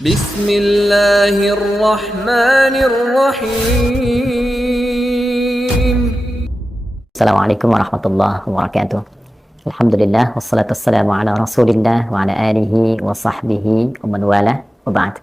Bismillahirrahmanirrahim. Assalamualaikum warahmatullahi wabarakatuh. Alhamdulillah wassalatu wassalamu ala Rasulillah wa ala alihi wa sahbihi wa man wala wa ba'd.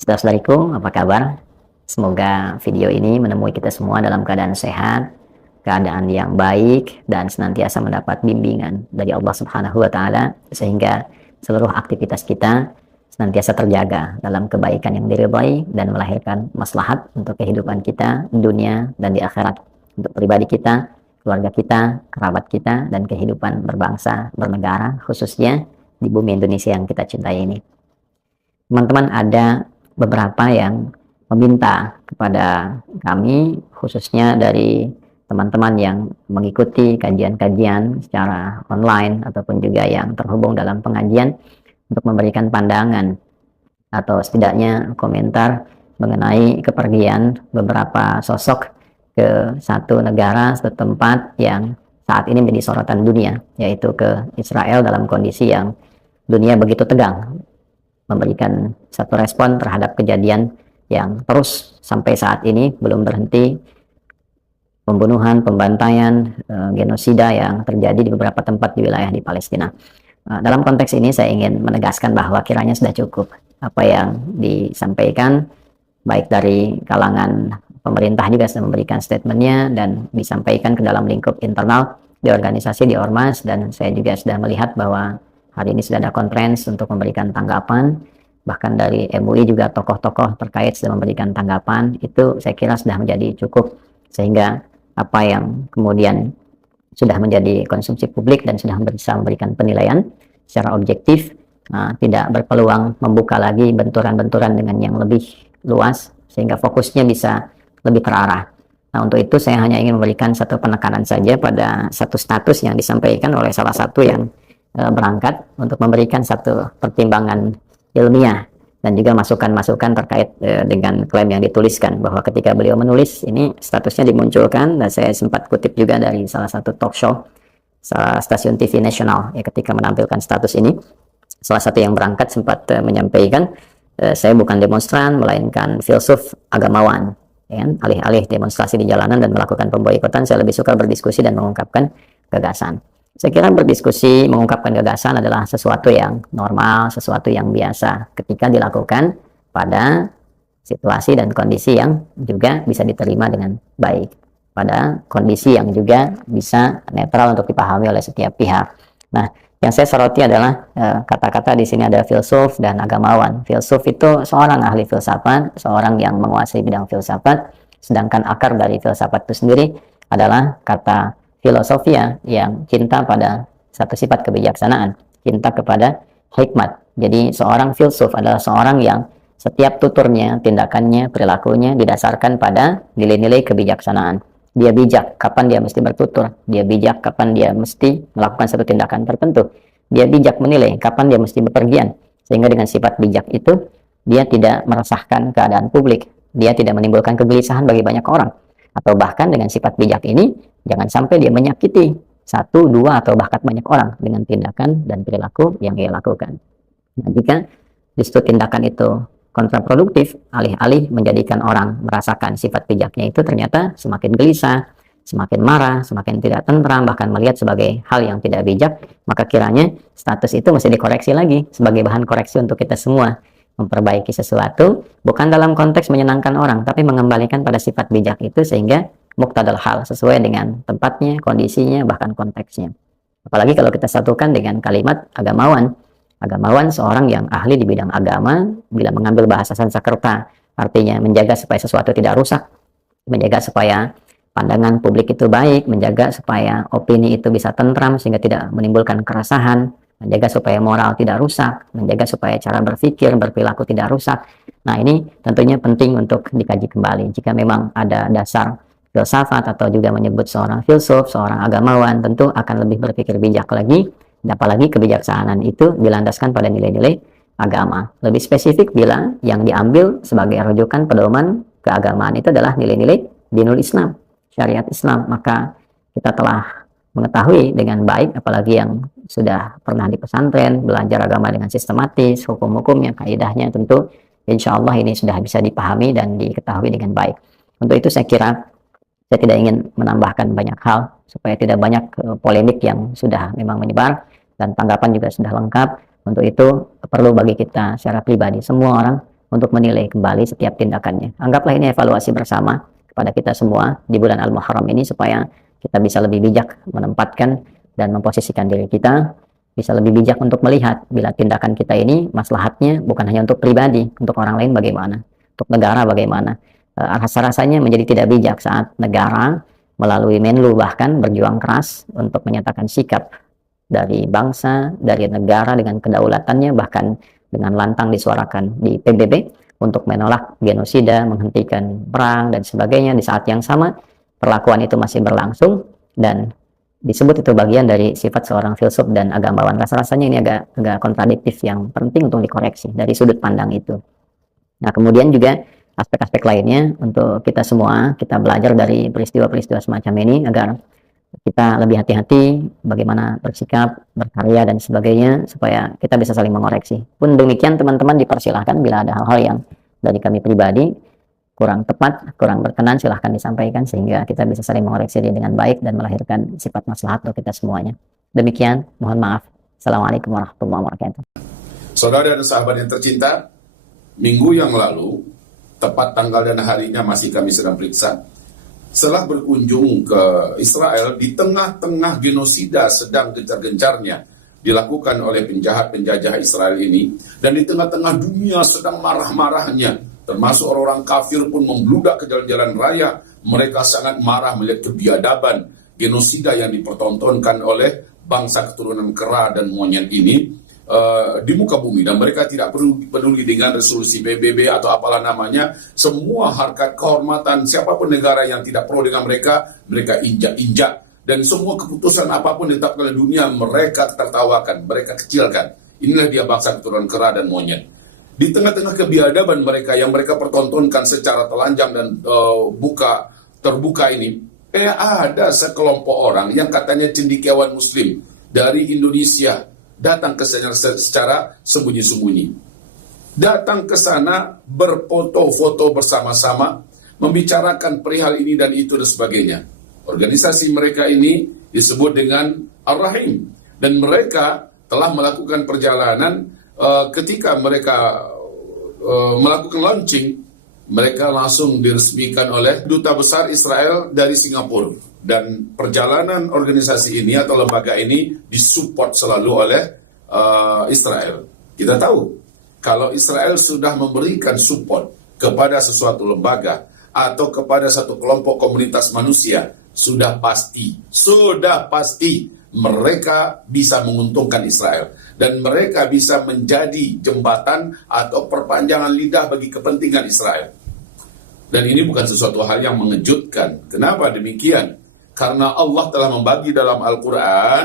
Saudara-saudariku, apa kabar? Semoga video ini menemui kita semua dalam keadaan sehat, keadaan yang baik, dan senantiasa mendapat bimbingan dari Allah Subhanahu wa taala sehingga seluruh aktivitas kita senantiasa terjaga dalam kebaikan yang diridhai dan melahirkan maslahat untuk kehidupan kita di dunia dan di akhirat, untuk pribadi kita, keluarga kita, kerabat kita, dan kehidupan berbangsa, bernegara, khususnya di bumi Indonesia yang kita cintai ini. Teman-teman, ada beberapa yang meminta kepada kami, khususnya dari teman-teman yang mengikuti kajian-kajian secara online ataupun juga yang terhubung dalam pengajian, untuk memberikan pandangan atau setidaknya komentar mengenai kepergian beberapa sosok ke satu negara, satu tempat yang saat ini menjadi sorotan dunia, yaitu ke Israel dalam kondisi yang dunia begitu tegang, memberikan satu respon terhadap kejadian yang terus sampai saat ini belum berhenti, pembunuhan, pembantaian, genosida yang terjadi di beberapa tempat di wilayah di Palestina. Dalam konteks ini saya ingin menegaskan bahwa kiranya sudah cukup apa yang disampaikan, baik dari kalangan pemerintah juga sudah memberikan statementnya dan disampaikan ke dalam lingkup internal di organisasi, di ormas, dan saya juga sudah melihat bahwa hari ini sudah ada conference untuk memberikan tanggapan, bahkan dari MUI juga tokoh-tokoh terkait sudah memberikan tanggapan. Itu saya kira sudah menjadi cukup, sehingga apa yang kemudian sudah menjadi konsumsi publik dan sudah bisa memberikan penilaian secara objektif, tidak berpeluang membuka lagi benturan-benturan dengan yang lebih luas, sehingga fokusnya bisa lebih terarah. Nah, untuk itu saya hanya ingin memberikan satu penekanan saja pada satu status yang disampaikan oleh salah satu yang berangkat untuk memberikan satu pertimbangan ilmiah dan juga masukan-masukan terkait dengan klaim yang dituliskan, bahwa ketika beliau menulis ini statusnya dimunculkan, dan saya sempat kutip juga dari salah satu talk show, salah stasiun TV nasional ya, ketika menampilkan status ini, salah satu yang berangkat sempat menyampaikan, saya bukan demonstran melainkan filsuf agamawan ya, alih-alih demonstrasi di jalanan dan melakukan pemboikotan, saya lebih suka berdiskusi dan mengungkapkan gagasan. Saya kira berdiskusi, mengungkapkan gagasan adalah sesuatu yang normal, sesuatu yang biasa ketika dilakukan pada situasi dan kondisi yang juga bisa diterima dengan baik, pada kondisi yang juga bisa netral untuk dipahami oleh setiap pihak. Nah, yang saya soroti adalah kata-kata di sini ada filsuf dan agamawan. Filsuf itu seorang ahli filsafat, seorang yang menguasai bidang filsafat, sedangkan akar dari filsafat itu sendiri adalah kata filosofia yang cinta pada satu sifat kebijaksanaan, cinta kepada hikmat. Jadi seorang filsuf adalah seorang yang setiap tuturnya, tindakannya, perilakunya didasarkan pada nilai-nilai kebijaksanaan. Dia bijak kapan dia mesti bertutur, dia bijak kapan dia mesti melakukan satu tindakan tertentu, dia bijak menilai kapan dia mesti bepergian, sehingga dengan sifat bijak itu dia tidak meresahkan keadaan publik, dia tidak menimbulkan kegelisahan bagi banyak orang, atau bahkan dengan sifat bijak ini jangan sampai dia menyakiti satu, dua, atau bahkan banyak orang dengan tindakan dan perilaku yang ia lakukan. Nah, jika justru tindakan itu kontraproduktif, alih-alih menjadikan orang merasakan sifat bijaknya itu ternyata semakin gelisah, semakin marah, semakin tidak tentram, bahkan melihat sebagai hal yang tidak bijak, maka kiranya status itu mesti dikoreksi lagi sebagai bahan koreksi untuk kita semua. Memperbaiki sesuatu bukan dalam konteks menyenangkan orang, tapi mengembalikan pada sifat bijak itu sehingga muktadal hal, sesuai dengan tempatnya, kondisinya, bahkan konteksnya. Apalagi kalau kita satukan dengan kalimat agamawan. Agamawan seorang yang ahli di bidang agama, bila mengambil bahasa Sanskerta, artinya menjaga supaya sesuatu tidak rusak, menjaga supaya pandangan publik itu baik, menjaga supaya opini itu bisa tentram sehingga tidak menimbulkan keresahan, menjaga supaya moral tidak rusak, menjaga supaya cara berpikir, berperilaku tidak rusak. Nah, ini tentunya penting untuk dikaji kembali. Jika memang ada dasar filsafat atau juga menyebut seorang filsuf, seorang agamawan, tentu akan lebih berpikir bijak lagi, apalagi kebijaksanaan itu dilandaskan pada nilai-nilai agama. Lebih spesifik bila yang diambil sebagai rujukan pedoman keagamaan itu adalah nilai-nilai dinul Islam, syariat Islam, maka kita telah mengetahui dengan baik, apalagi yang sudah pernah di pesantren, belajar agama dengan sistematis, hukum-hukumnya, kaidahnya, tentu insya Allah ini sudah bisa dipahami dan diketahui dengan baik. Untuk itu saya kira saya tidak ingin menambahkan banyak hal supaya tidak banyak polemik yang sudah memang menyebar, dan tanggapan juga sudah lengkap. Untuk itu perlu bagi kita secara pribadi semua orang untuk menilai kembali setiap tindakannya. Anggaplah ini evaluasi bersama kepada kita semua di bulan Al-Muharram ini, supaya kita bisa lebih bijak menempatkan dan memposisikan diri kita, bisa lebih bijak untuk melihat bila tindakan kita ini maslahatnya bukan hanya untuk pribadi, untuk orang lain bagaimana, untuk negara bagaimana. Rasa-rasanya menjadi tidak bijak saat negara melalui Menlu bahkan berjuang keras untuk menyatakan sikap dari bangsa, dari negara dengan kedaulatannya, bahkan dengan lantang disuarakan di PBB untuk menolak genosida, menghentikan perang dan sebagainya. Di saat yang sama perlakuan itu masih berlangsung dan disebut itu bagian dari sifat seorang filsuf dan agamawan. Rasa-rasanya ini agak kontradiktif yang penting untuk dikoreksi dari sudut pandang itu. Nah, kemudian juga aspek-aspek lainnya untuk kita semua, kita belajar dari peristiwa-peristiwa semacam ini agar kita lebih hati-hati bagaimana bersikap, berkarya dan sebagainya, supaya kita bisa saling mengoreksi. Pun demikian teman-teman, dipersilahkan bila ada hal-hal yang dari kami pribadi kurang tepat, kurang berkenan, silahkan disampaikan sehingga kita bisa saling mengoreksi dengan baik dan melahirkan sifat maslahat untuk kita semuanya. Demikian, mohon maaf. Assalamualaikum warahmatullahi wabarakatuh. Saudara dan sahabat yang tercinta, minggu yang lalu, tepat tanggal dan harinya masih kami sedang periksa, setelah berkunjung ke Israel di tengah-tengah genosida sedang gencar-gencarnya dilakukan oleh penjahat-penjajah Israel ini, dan di tengah-tengah dunia sedang marah-marahnya, termasuk orang-orang kafir pun membludak ke jalan-jalan raya. Mereka sangat marah melihat kebiadaban genosida yang dipertontonkan oleh bangsa keturunan kera dan monyet ini di muka bumi, dan mereka tidak peduli dengan resolusi PBB atau apalah namanya. Semua harkat kehormatan siapapun negara yang tidak pro dengan mereka injak-injak, dan semua keputusan apapun ditetapkan oleh dunia mereka tertawakan, mereka kecilkan. Inilah dia bangsa keturunan kera dan monyet. Di tengah-tengah kebiadaban mereka yang mereka pertontonkan secara telanjang dan terbuka ini, ada sekelompok orang yang katanya cendekiawan muslim dari Indonesia datang ke sana secara sembunyi-sembunyi. Datang ke sana berfoto-foto bersama-sama, membicarakan perihal ini dan itu dan sebagainya. Organisasi mereka ini disebut dengan Ar-Rahim, dan mereka telah melakukan perjalanan. Ketika mereka melakukan launching, mereka langsung diresmikan oleh Duta Besar Israel dari Singapura. Dan perjalanan organisasi ini atau lembaga ini disupport selalu oleh Israel. Kita tahu, kalau Israel sudah memberikan support kepada sesuatu lembaga atau kepada satu kelompok komunitas manusia, sudah pasti mereka bisa menguntungkan Israel, dan mereka bisa menjadi jembatan atau perpanjangan lidah bagi kepentingan Israel. Dan ini bukan sesuatu hal yang mengejutkan. Kenapa demikian? Karena Allah telah membagi dalam Al-Quran,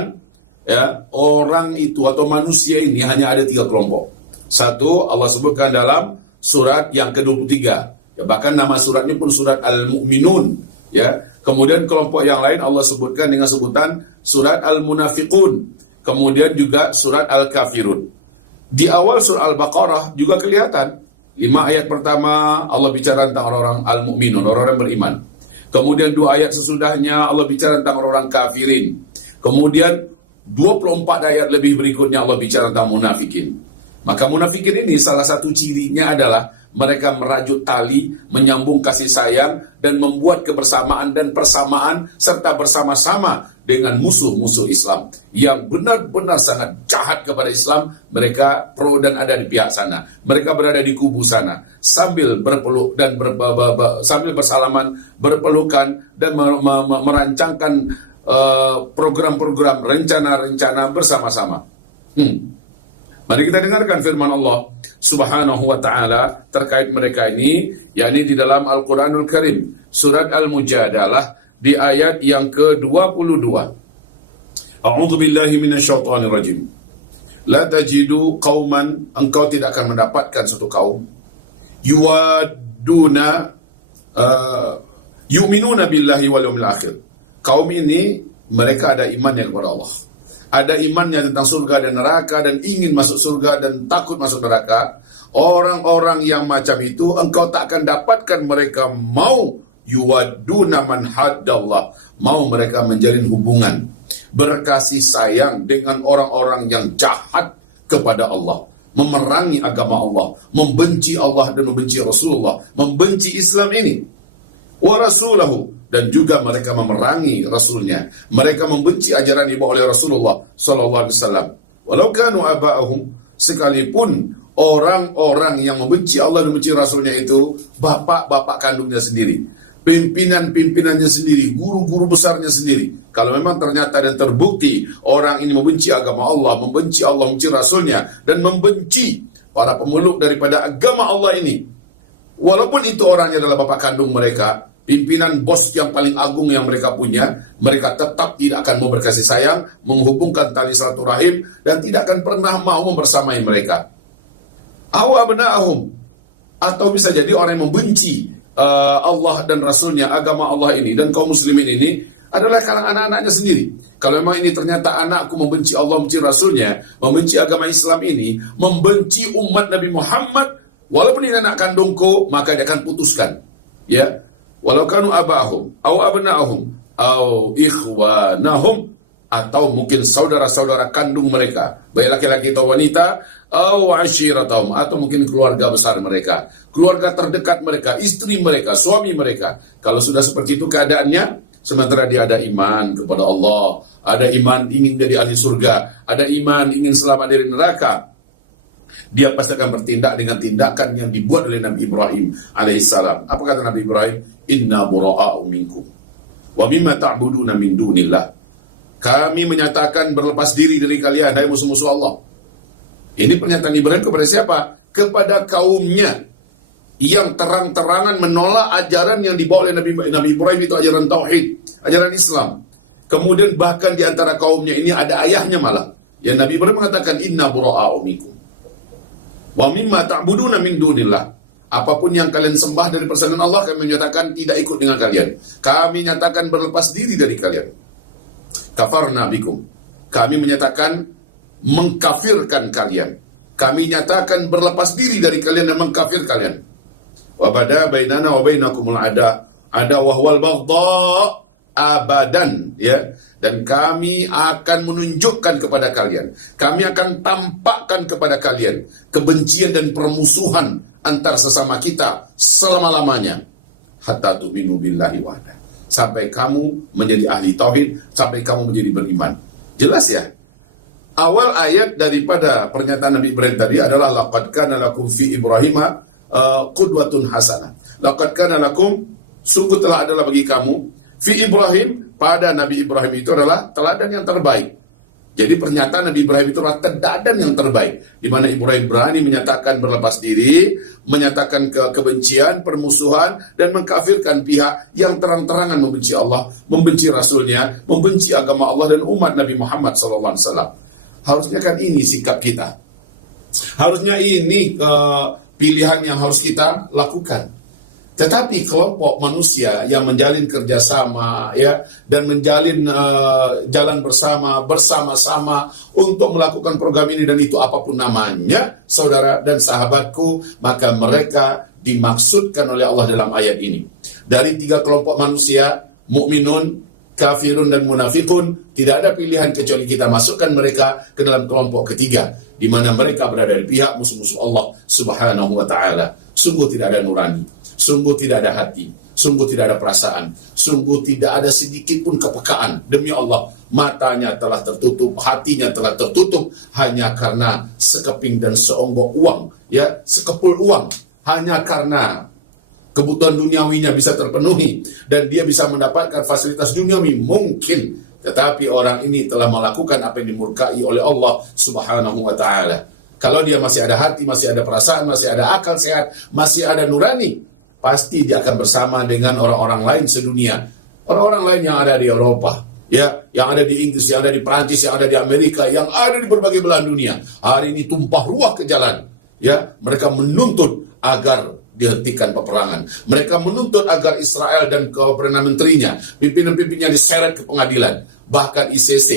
ya, orang itu atau manusia ini hanya ada 3 kelompok. Satu, Allah sebutkan dalam surat yang ke-23, ya, bahkan nama suratnya pun surat Al-Mu'minun, ya. Kemudian kelompok yang lain Allah sebutkan dengan sebutan surat Al-Munafiqun, kemudian juga surat Al-Kafirun. Di awal surah Al-Baqarah juga kelihatan 5 ayat pertama Allah bicara tentang orang-orang Al-Mu'minun, orang-orang beriman. Kemudian 2 ayat sesudahnya Allah bicara tentang orang-orang kafirin. Kemudian 24 ayat lebih berikutnya Allah bicara tentang munafikin. Maka munafikin ini salah satu cirinya adalah mereka merajut tali, menyambung kasih sayang, dan membuat kebersamaan dan persamaan serta bersama-sama dengan musuh-musuh Islam yang benar-benar sangat jahat kepada Islam. Mereka pro dan ada di pihak sana. Mereka berada di kubu sana sambil berpeluk dan sambil bersalaman, berpelukan dan merancangkan program-program, rencana-rencana bersama-sama. Mari kita dengarkan firman Allah Subhanahu wa ta'ala terkait mereka ini, yakni di dalam Al-Quranul Karim, surat Al-Mujadalah di ayat yang ke-22. A'udzu billahi minasyaitonir rajim. La tajidu qauman, engkau tidak akan mendapatkan satu kaum, yuwaduna yu'minuna billahi wal yawmil akhir. Kaum ini mereka ada imannya kepada Allah. Ada imannya tentang surga dan neraka dan ingin masuk surga dan takut masuk neraka. Orang-orang yang macam itu engkau tak akan dapatkan mereka mau yuwadduna man haddallah, mau mereka menjalin hubungan berkasih sayang dengan orang-orang yang jahat kepada Allah, memerangi agama Allah, membenci Allah dan membenci Rasulullah, membenci Islam ini, wa rasulahu, dan juga mereka memerangi Rasulnya. Mereka membenci ajaran yang dibawa oleh Rasulullah sallallahu alaihi wasallam. Walau kanu aba'ahum, sekalipun orang-orang yang membenci Allah dan membenci Rasulnya itu bapak-bapak kandungnya sendiri, pimpinan-pimpinannya sendiri, guru-guru besarnya sendiri. Kalau memang ternyata dan terbukti orang ini membenci agama Allah, membenci Allah, membenci Rasulnya, dan membenci para pemeluk daripada agama Allah ini, walaupun itu orangnya adalah bapak kandung mereka, pimpinan bos yang paling agung yang mereka punya, mereka tetap tidak akan mau berkasih sayang, menghubungkan tali silaturahim, dan tidak akan pernah mau membersamai mereka. Aw abna'ahum, atau bisa jadi orang yang membenci Allah dan Rasulnya, agama Allah ini, dan kaum muslimin ini adalah kalangan anak-anaknya sendiri. Kalau memang ini ternyata anakku membenci Allah, membenci Rasulnya, membenci agama Islam ini, membenci umat Nabi Muhammad, walaupun ini anak kandungku, maka dia akan putuskan. Ya, walau kanu abahum, au abna'ahum, au ikhwanahum, atau mungkin saudara-saudara kandung mereka, baik laki-laki atau wanita, au ashiratahum, atau mungkin keluarga besar mereka, keluarga terdekat mereka, istri mereka, suami mereka. Kalau sudah seperti itu keadaannya, sementara dia ada iman kepada Allah, ada iman ingin jadi ahli surga, ada iman ingin selamat dari neraka, dia pasti akan bertindak dengan tindakan yang dibuat oleh Nabi Ibrahim alaihissalam. Apa kata Nabi Ibrahim? Inna bura'a'u minkum wa mimma ta'buduna min dunillah. Kami menyatakan berlepas diri dari kalian, hai musuh-musuh Allah. Ini pernyataan Ibrahim kepada siapa? Kepada kaumnya yang terang-terangan menolak ajaran yang dibawa oleh Nabi Ibrahim, itu ajaran tauhid, ajaran Islam. Kemudian bahkan di antara kaumnya ini ada ayahnya malah. Yang Nabi Ibrahim mengatakan inna bura'a'u minkum wa mimma ta'buduna min dunillah. Apapun yang kalian sembah dari persekutuan Allah, kami menyatakan tidak ikut dengan kalian. Kami nyatakan berlepas diri dari kalian. Kafarna bikum. Kami menyatakan mengkafirkan kalian. Kami nyatakan berlepas diri dari kalian dan mengkafir kalian. Wa bada bainana wa bainakumul ada wahwal baghdha abadan, ya. Dan kami akan menunjukkan kepada kalian, kami akan tampakkan kepada kalian kebencian dan permusuhan antar sesama kita selama-lamanya, hatta tu'minu billahi wahda, sampai kamu menjadi ahli tauhid, sampai kamu menjadi beriman. Jelas ya? Awal ayat daripada pernyataan Nabi Ibrahim tadi adalah laqad kana lakum fi Ibrahim qudwatun hasanah. Laqad kana lakum, sungguh telah adalah bagi kamu, fi Ibrahim, pada Nabi Ibrahim itu adalah teladan yang terbaik. Jadi pernyataan Nabi Ibrahim itu adalah teladan yang terbaik, di mana Ibrahim berani menyatakan berlepas diri, menyatakan kebencian, permusuhan, dan mengkafirkan pihak yang terang-terangan membenci Allah, membenci Rasulnya, membenci agama Allah dan umat Nabi Muhammad SAW. Harusnya kan ini sikap kita. Harusnya ini pilihan yang harus kita lakukan. Tetapi kelompok manusia yang menjalin kerjasama, ya, dan menjalin jalan bersama-sama untuk melakukan program ini dan itu apapun namanya, saudara dan sahabatku, maka mereka dimaksudkan oleh Allah dalam ayat ini. Dari tiga kelompok manusia, mukminun, kafirun, dan munafikun, tidak ada pilihan kecuali kita masukkan mereka ke dalam kelompok ketiga, di mana mereka berada di pihak musuh-musuh Allah Subhanahu wa Ta'ala. Sungguh tidak ada nurani, sungguh tidak ada hati, sungguh tidak ada perasaan, sungguh tidak ada sedikit pun kepekaan. Demi Allah, matanya telah tertutup, hatinya telah tertutup hanya karena sekeping dan seonggok uang, ya, sekepul uang, hanya karena kebutuhan duniawinya bisa terpenuhi dan dia bisa mendapatkan fasilitas duniawi mungkin, tetapi orang ini telah melakukan apa yang dimurkai oleh Allah Subhanahu wa Ta'ala. Kalau dia masih ada hati, masih ada perasaan, masih ada akal sehat, masih ada nurani, pasti dia akan bersama dengan orang-orang lain sedunia. Orang-orang lain yang ada di Eropa, ya, yang ada di Inggris, yang ada di Prancis, yang ada di Amerika, yang ada di berbagai belahan dunia. Hari ini tumpah ruah ke jalan, ya, mereka menuntut agar dihentikan peperangan. Mereka menuntut agar Israel dan Perdana Menterinya, pimpinan-pimpinannya diseret ke pengadilan. Bahkan ICC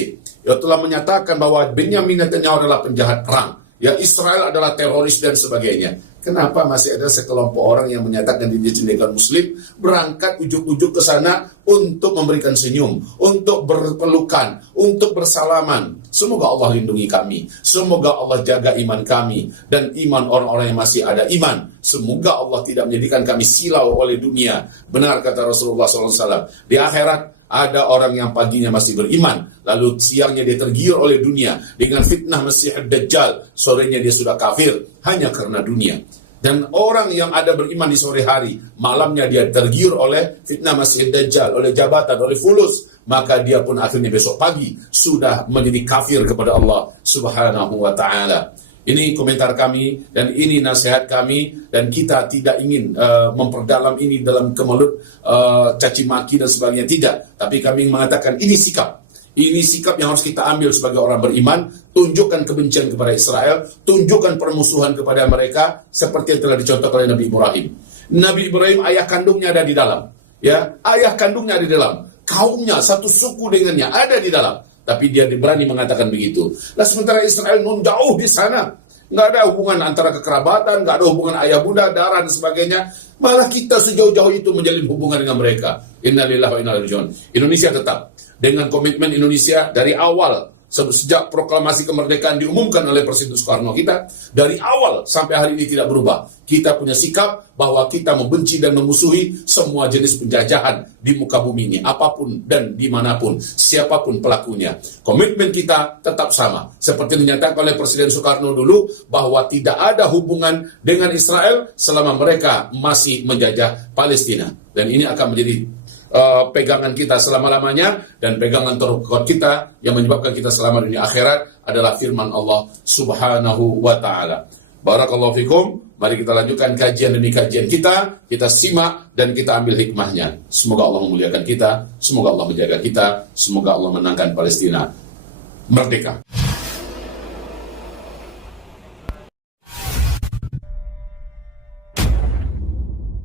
telah menyatakan bahwa Benyamin Netanyahu adalah penjahat perang, ya Israel adalah teroris dan sebagainya. Kenapa masih ada sekelompok orang yang menyatakan diri sendiri Muslim, berangkat ujuk-ujuk ke sana untuk memberikan senyum, untuk berpelukan, untuk bersalaman. Semoga Allah lindungi kami, semoga Allah jaga iman kami dan iman orang-orang yang masih ada iman. Semoga Allah tidak menjadikan kami silau oleh dunia. Benar kata Rasulullah SAW, di akhirat ada orang yang paginya masih beriman, lalu siangnya dia tergiur oleh dunia dengan fitnah Masih Dajjal, sorenya dia sudah kafir hanya karena dunia. Dan orang yang ada beriman di sore hari, malamnya dia tergiur oleh fitnah Masih Dajjal, oleh jabatan, oleh fulus, maka dia pun akhirnya besok pagi sudah menjadi kafir kepada Allah Subhanahu wa ta'ala. Ini komentar kami dan ini nasihat kami, dan kita tidak ingin memperdalam ini dalam kemelut caci maki dan sebagainya, tidak. Tapi kami mengatakan ini sikap yang harus kita ambil sebagai orang beriman. Tunjukkan kebencian kepada Israel, tunjukkan permusuhan kepada mereka seperti yang telah dicontohkan oleh Nabi Ibrahim. Nabi Ibrahim ayah kandungnya ada di dalam, ya, ayah kandungnya ada di dalam, kaumnya satu suku dengannya ada di dalam. Tapi dia berani mengatakan begitu. Nah, sementara Israel nun jauh di sana, nggak ada hubungan antara kekerabatan, nggak ada hubungan ayah bunda, darah dan sebagainya. Malah kita sejauh-jauh itu menjalin hubungan dengan mereka. Innalillahi wa inna ilaihi raji'un. Indonesia tetap dengan komitmen Indonesia dari awal, sejak proklamasi kemerdekaan diumumkan oleh Presiden Soekarno, kita dari awal sampai hari ini tidak berubah. Kita punya sikap bahwa kita membenci dan memusuhi semua jenis penjajahan di muka bumi ini, apapun dan dimanapun, siapapun pelakunya. Komitmen kita tetap sama, seperti dinyatakan oleh Presiden Soekarno dulu, bahwa tidak ada hubungan dengan Israel selama mereka masih menjajah Palestina. Dan ini akan menjadi pegangan kita selama-lamanya, dan pegangan terkuat kita yang menyebabkan kita selamat dunia akhirat adalah firman Allah Subhanahu wa ta'ala. Barakallahu fikum. Mari kita lanjutkan kajian demi kajian kita simak dan kita ambil hikmahnya. Semoga Allah memuliakan kita, semoga Allah menjaga kita, semoga Allah menangkan Palestina merdeka.